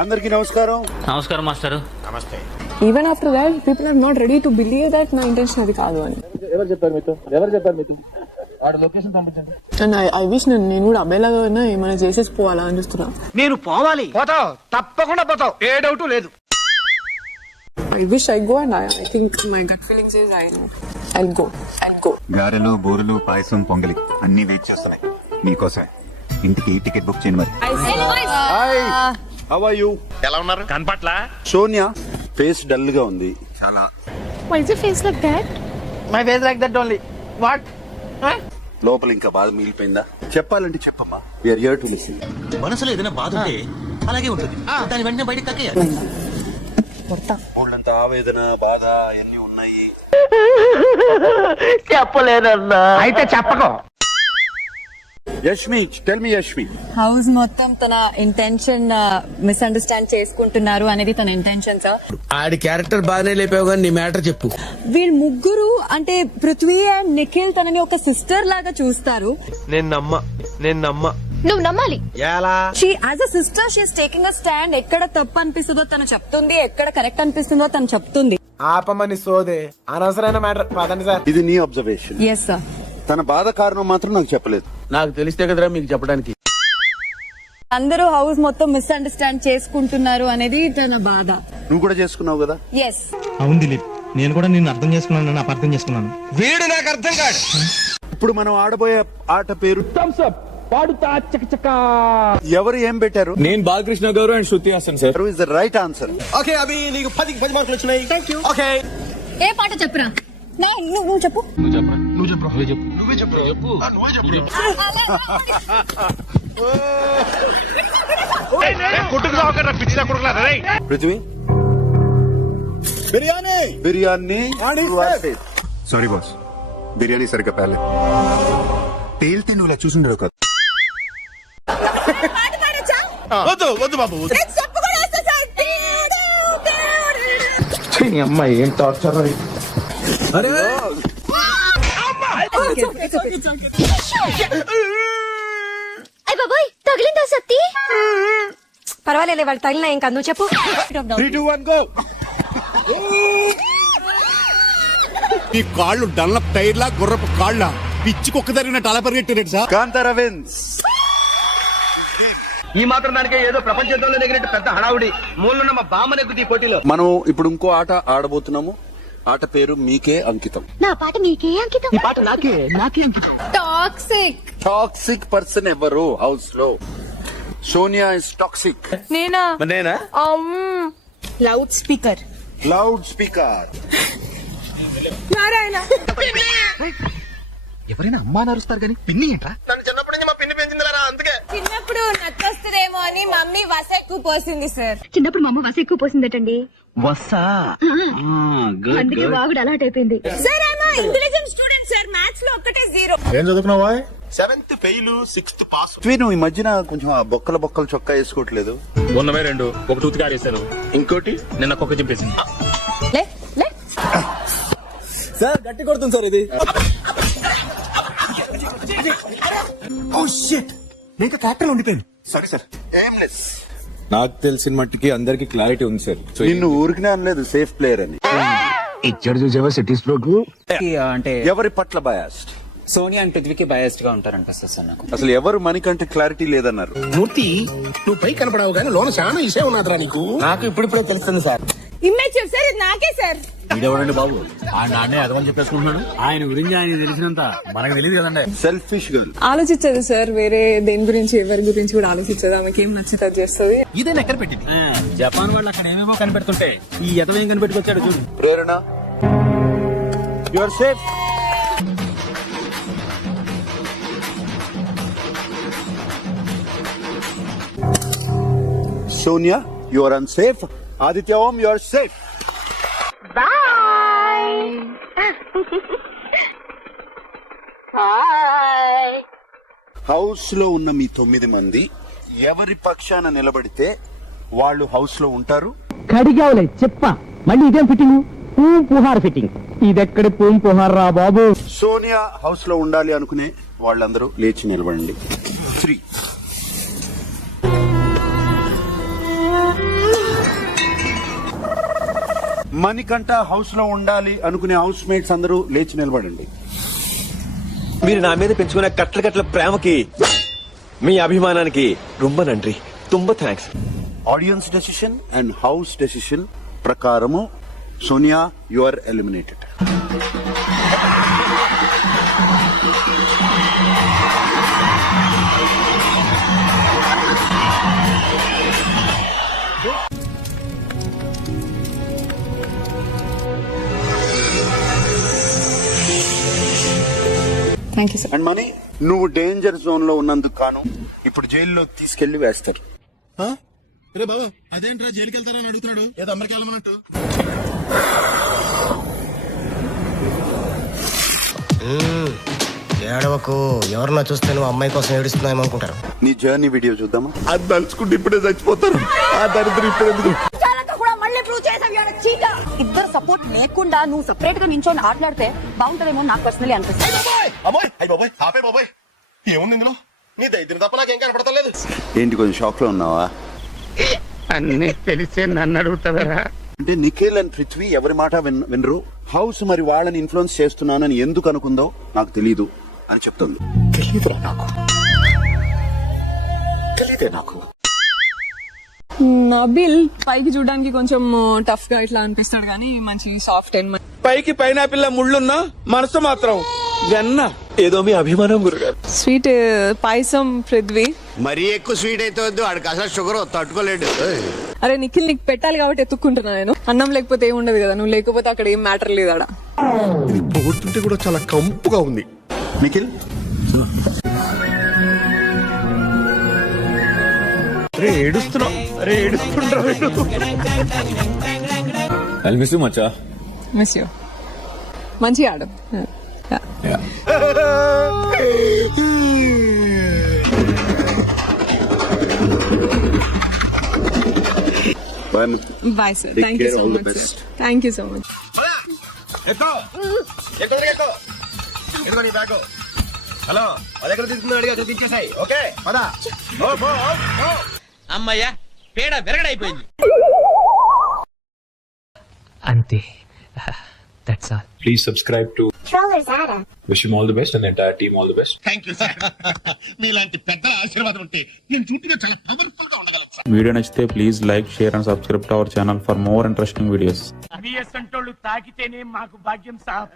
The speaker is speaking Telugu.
అందరికి నమస్కారం. నమస్కారం మాస్టర్. నమస్తే. Even after that, people are not ready to believe that నా ఇంటెన్షన్ అది కాదు అని. ఎవరు చెప్పారు మీతో? వాడి లొకేషన్ పంపించండి. And I wish నేను కూడా అబ్బాయిలాగా ఏమైనా చేసేసి పోవాలా అని చూస్తున్నా. నేను పోవాలి. పోతావు, తప్పకుండా పోతావు, ఏ డౌట్ లేదు. I wish I go and I think my gut feeling says I'll go. గారెలు, బూరెలు, పాయసం, పొంగలి అన్ని వెయిట్ చేస్తున్నాయి మీకోసమే. ఇంటికి టికెట్ బుక్ చేయండి మరి. Hi, how are you? ఎలా ఉన్నారు? కనపట్ల సోనియా ఫేస్ డల్ గా ఉంది చాలా. Why is your face like that? My face like that only. What? లోపల ఇంకా బాధ మిగిలిపోయిందా? చెప్పాలంటే చెప్పమ్మా. We are here to listen. మనసులో ఏదైనా బాధ ఉంటే అలాగే ఉంటుంది, దాని వెంటనే బయటకు కక్కేయాలి. వాళ్ళంతా ఆవేదన, బాధ అన్ని ఉన్నాయి. చెప్పలేనన్నా. అయితే చెప్పకో. Yashmi, tell me Yashmi. House మొత్తం తన ఇంటెన్షన్ మిస్అండర్స్టాండ్ చేసుకుంటున్నారు అనేది తన ఇంటెన్షన్ సార్. ఆడి క్యారెక్టర్ బాగానే లేపావు కానీ నీ మ్యాటర్ చెప్పు. వీళ్ళు ముగ్గురు అంటే పృథ్వీ అండ్ నిఖిల్ తనని ఒక సిస్టర్ లాగా చూస్తారు. నేను నమ్మ. నువ్వు నమ్మాలి. ఎలా? She as a sister she is taking a stand. ఎక్కడ తప్పు అనిపిస్తుందో తను చెప్తుంది, ఎక్కడ కరెక్ట్ అనిపిస్తుందో తను చెప్తుంది. ఆపమని సోదే అనవసరమైన మ్యాటర్. పదండి సార్. ఇది నీ అబ్జర్వేషన్. Yes sir. తన బాధ కారణం మాత్రం నాకు చెప్పలేదు. నాకు తెలిస్తే కదరా మీకు చెప్పడానికి. అందరూ హౌస్ మొత్తం మిస్అండర్స్టాండ్ చేసుకుంటున్నారు అనేది తన బాధ. నువ్వు కూడా చేసుకున్నావు కదా? ఎస్. అవును దిలీప్, నేను కూడా నిన్ను అర్థం చేసుకున్నాను, అపార్థం చేసుకున్నాను. వీడు నాకు అర్థం కాడు. ఇప్పుడు మనం ఆడబోయే ఆట పేరు థమ్స్ అప్. పాడుతా చక. ఎవరు ఏం పెట్టారు? నేను Balakrishna garu and Shruti Haasan sir. Is the right answer. Okay Abhi, నీకు 10 మార్కులు వచ్చినాయి. థాంక్యూ. ఓకే, ఏ పాట చెప్పురా? నువ్వు చెప్పు. పృథ్వీ, బిర్యానీ. సారీ బాస్, బిర్యానీ సరిగ్గా పేలే. పేలితే నువ్వు ఇలా చూసుండవు కదా. వద్దు బాబు. అమ్మాయి ఏం టార్చర్. అరే తగిలిందా సత్తి? పర్వాలేదు, వాళ్ళు తగిలినా ఏం కాదు. నువ్వు చెప్పు. 3, 2, 1 గో. ఈ కాళ్ళు డన్లప్ టైర్ లా, గుర్రపు కాళ్ళ పిచ్చి కుక్క జరిగినట్టు అలా పరిగెట్టారు సార్. కాంతారా విన్స్. ఈ మాత్రం దానికే ఏదో ప్రపంచ యుద్ధంలో ఎగినట్టు పెద్ద హడావుడి. మూలన్న మా బామ్మ నెగ్గుతీ పోటీలో. మనం ఇప్పుడు ఇంకో ఆట ఆడబోతున్నాము. ఆట పేరు మీకే అంకితం. నా పాట నీకే అంకితం. ఈ పాట నాకే అంకితం. టాక్సిక్ పర్సన్ ఎవరు హౌస్ లో? Sonia is toxic. నేనా? Loud speaker. Loud speaker. Narayana. ఎవరైనా అమ్మా నరుస్తారు కానీ పిన్ని ఏంట్రా? తను చిన్నప్పటి నుంచి మా పిన్ని పెంచిందిరా, అందుకే. చిన్నప్పుడు నచ్చొస్తుందేమో అని మమ్మీ వస ఎక్కువ పోసింది సార్. చిన్నప్పుడు మా అమ్మ వస ఎక్కువ పోసిందటండి. వస్సా. అందుకే వాగుడు అలవాటు అయిపోయింది. Sir intelligent student sir. Maths లో ఒక్కటే 0. ఏం చదువుకున్నావా? 7th fail, 6th pass. నువ్వు ఈ మధ్యన కొంచెం బొక్కల చొక్కా వేసుకోవట్లేదు. ఉన్నవే 2, ఒక టూత్ కారేసాను, ఇంకోటి నిన్న కుక్క చింపేసింది. లే సార్ గట్టి కొడుతుంది సార్ ఇది. ఓ షిట్, నేను క్యారెక్టర్ ఉండిపోయాను. సరే సార్, ఏం లెస్. నాకు తెలిసిన మట్టికి అందరికి క్లారిటీ ఉంది సార్. నిన్ను ఊరికినే అనలేదు, సేఫ్ ప్లేయర్ అని. ఇచ్చాడు చూసావా సిటీ స్ట్రోక్. అంటే ఎవరి పట్ల బయాస్డ్? సోనియా అండ్ పృథ్వీకి బయాస్డ్ గా ఉంటారనిపిస్తుంది సార్ నాకు. అసలు ఎవరు మనకంటే క్లారిటీ లేదన్నారు. మూర్తి, నువ్వు పై కనపడావు కానీ లోన చాలా ఇసే ఉన్నదిరా నీకు. నాకు ఇప్పుడిప్పుడే తెలుస్తుంది సార్. ఇమ్మేచ్యూర్ సార్, ఇది నాకే సార్. వీడెవడండి బాబు? నాన్నే అదమని చెప్పేసుకుంటున్నాడు. ఆయన గురించి ఆయన తెలిసినంత మనకు తెలియదు కదండి. Selfish girl. ఆలోచించదు సార్, వేరే దేని గురించి ఎవరి గురించి కూడా ఆలోచించదు. ఆమెకి ఏం నచ్చితే అది చేస్తుంది. ఇదేనా ఎక్కడ పెట్టింది? జపాన్ వాళ్ళు అక్కడ ఏమేమో కనిపెడుతుంటే ఈ ఎదవేం కనిపెట్టుకొచ్చాడు చూడు. Prerana, you are safe. Sonia, you are unsafe. Aditya Om, you are safe. Bye. Bye. House లో ఉన్న మీ 9 మంది ఎవరి పక్షాన నిలబడితే వాళ్ళు హౌస్ లో ఉంటారు. కడిగావులే చెప్పా. మళ్ళీ ఇదేం ఫిట్టింగ్? పుహార్ ఫిట్టింగ్. ఇదెక్కడి పుహార్ రా బాబు. సోనియా హౌస్ లో ఉండాలి అనుకునే వాళ్ళందరూ లేచి నిలబడండి. 3 మణికంఠ హౌస్ లో ఉండాలి అనుకునే హౌస్ మేట్స్ అందరూ లేచి నిలబడండి. మీరు నా మీద పెంచుకునే కట్ల కట్ల ప్రేమకి, మీ అభిమానానికి రొంబ నండ్రి, తుంబ thanks. Audience decision and house decision ప్రకారము Sonia you are eliminated. Thank you, sir. And Mani, నువ్వు డేంజర్ జోన్ లో ఉన్నందుకు కాను ఇప్పుడు జైల్లో తీసుకెళ్లి వేస్తారు. రే బాబు అదేంట్రా జైలుకి వెళ్తారని అడుగుతున్నాడు, ఏదో అమెరికా వెళ్ళమన్నట్టు. ఏడవకు, ఎవరన్నా చూస్తే నువ్వు అమ్మాయి కోసం ఏడుస్తున్నావు అనుకుంటారు. నీ జర్నీ వీడియో చూద్దామా? అది తలుచుకుంటే ఇప్పుడే చచ్చిపోతారు. ఆ దరిద్రం ఇప్పుడు ఎందుకు? ఇద్దరు సపోర్ట్ లేకుండా నువ్వు సెపరేట్ గా నించొని ఆటలాడితే బాగుంటదేమో నాకు పర్సనలీ అనిపిస్తుంది. ఏముంది ఇందులో? నీ దైద్యం తప్ప నాకేం కనపడతలేదు. ఏంటి కొంచెం షాక్ లో ఉన్నావా? అన్ని తెలిసే నన్ను అడుగుతావరా? అంటే నిఖిల్ అండ్ పృథ్వీ ఎవరి మాట వినరు. హౌస్ మరి వాళ్ళని ఇన్ఫ్లుయెన్స్ చేస్తున్నానని ఎందుకు అనుకుందో నాకు తెలీదు అని చెప్తుంది. తెలియదురా నాకు. నబిల్ పైకి చూడడానికి కొంచెం టఫ్ గా ఇట్లా అనిపిస్తాడు కానీ మంచి సాఫ్ట్ అండ్ పైకి పైనాపిల్ల ముళ్ళున్నా మనసు మాత్రం వెన్న. ఏదో మీ అభిమానం గురుగారు. స్వీట్ పాయసం పృథ్వీ. మరీ ఎక్కువ స్వీట్ అయితే వద్దు, ఆడికి అసలు షుగర్ తట్టుకోలేడు. అరే నిఖిల్ నీకు పెట్టాలి కాబట్టి ఎత్తుక్కుంటున్నా నేను. అన్నం లేకపోతే ఏం ఉండదు కదా, నువ్వు లేకపోతే అక్కడ ఏం మ్యాటర్ లేదు ఆడ. ఇది పొగుడుతుంటే కూడా చాలా కంపుగా ఉంది. నిఖిల్ ఏడుస్తున్నావు. అరే ఏడుస్తుండ్రా వీడు. Miss you. మంచిగా ఆడు. Bye sir. Thank you so much sir. Thank you so much. Hello, మా దగ్గర తీసుకున్నాడు అడిగి తీసేసాయి. ఓకే పదా. అమ్మయ్యా, పేడ బెరగడైపోయింది. అంతే. That's all. Please subscribe to Wish him all the best and the entire team all the best. మీలాంటి పెద్దల ఆశీర్వాదం ఉంటే నేను చుట్టూ చాలా పవర్ఫుల్ గా ఉండగలను సార్. వీడియో నచ్చితే please like, share and subscribe to our channel for more interesting videos. తాకితేనే మాకు భాగ్యం సార్.